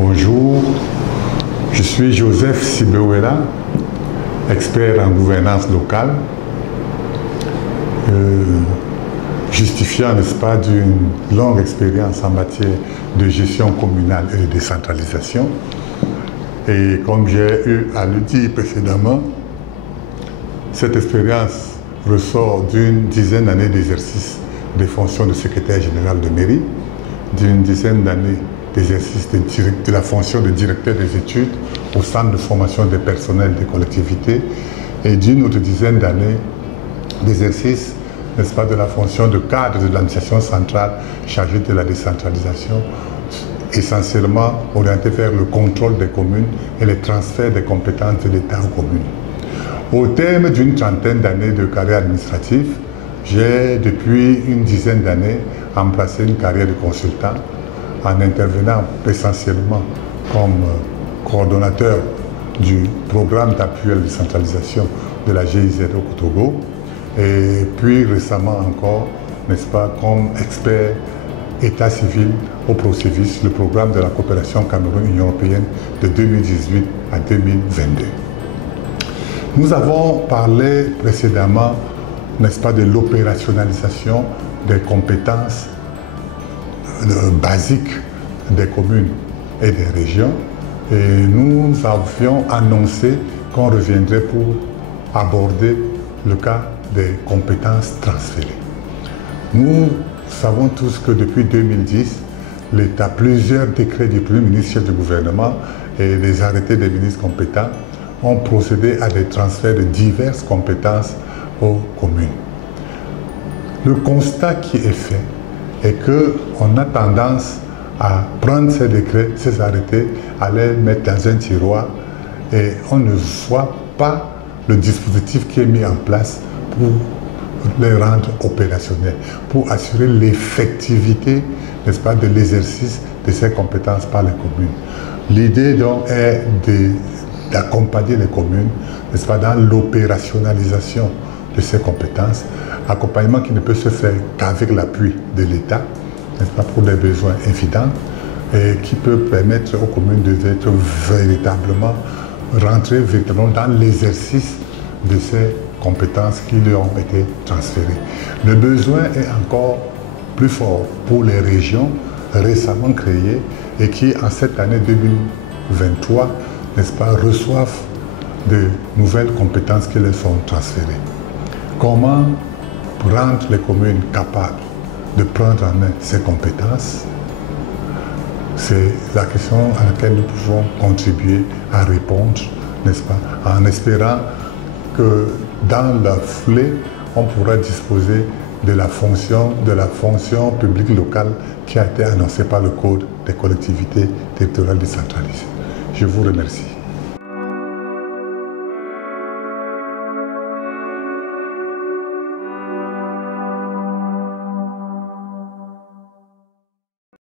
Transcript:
Bonjour, je suis Joseph Sibewela, expert en gouvernance locale, justifiant, n'est-ce pas, d'une longue expérience en matière de gestion communale et de décentralisation. Et comme j'ai eu à le dire précédemment, cette expérience ressort d'une dizaine d'années d'exercice des fonctions de secrétaire général de mairie, d'une dizaine d'années d'exercice de la fonction de directeur des études au centre de formation des personnels des collectivités et d'une autre dizaine d'années d'exercice, n'est-ce pas, de la fonction de cadre de l'administration centrale chargée de la décentralisation, essentiellement orientée vers le contrôle des communes et les transferts des compétences de l'État aux communes. Au terme d'une trentaine d'années de carrière administrative, j'ai depuis une dizaine d'années embrassé une carrière de consultant en intervenant essentiellement comme coordonnateur du programme d'appui à la décentralisation de la GIZ au Togo et puis récemment encore, n'est-ce pas, comme expert état civil au ProCivis, le programme de la coopération Cameroun-Union européenne de 2018 à 2022. Nous avons parlé précédemment, n'est-ce pas, de l'opérationnalisation des compétences basiques des communes et des régions. Et nous avions annoncé qu'on reviendrait pour aborder le cas des compétences transférées. Nous savons tous que depuis 2010, l'État, plusieurs décrets du Premier ministre, chef du gouvernement et des arrêtés des ministres compétents ont procédé à des transferts de diverses compétences aux communes. Le constat qui est fait est qu'on a tendance à prendre ces décrets, ces arrêtés, à les mettre dans un tiroir et on ne voit pas le dispositif qui est mis en place pour les rendre opérationnels, pour assurer l'effectivité, n'est-ce pas, de l'exercice de ces compétences par les communes. L'idée donc est d'accompagner les communes, n'est-ce pas, dans l'opérationnalisation de ces compétences, accompagnement qui ne peut se faire qu'avec l'appui de l'État, n'est-ce pas, pour des besoins évidents, et qui peut permettre aux communes d'être véritablement rentrer véritablement dans l'exercice de ces compétences qui leur ont été transférées. Le besoin est encore plus fort pour les régions récemment créées et qui, en cette année 2023, n'est-ce pas, reçoivent de nouvelles compétences qui leur sont transférées. Comment rendre les communes capables de prendre en main ces compétences? C'est la question à laquelle nous pouvons contribuer à répondre, n'est-ce pas, en espérant que dans la foulée, on pourra disposer de la fonction publique locale qui a été annoncée par le Code des collectivités territoriales décentralisées. Je vous remercie.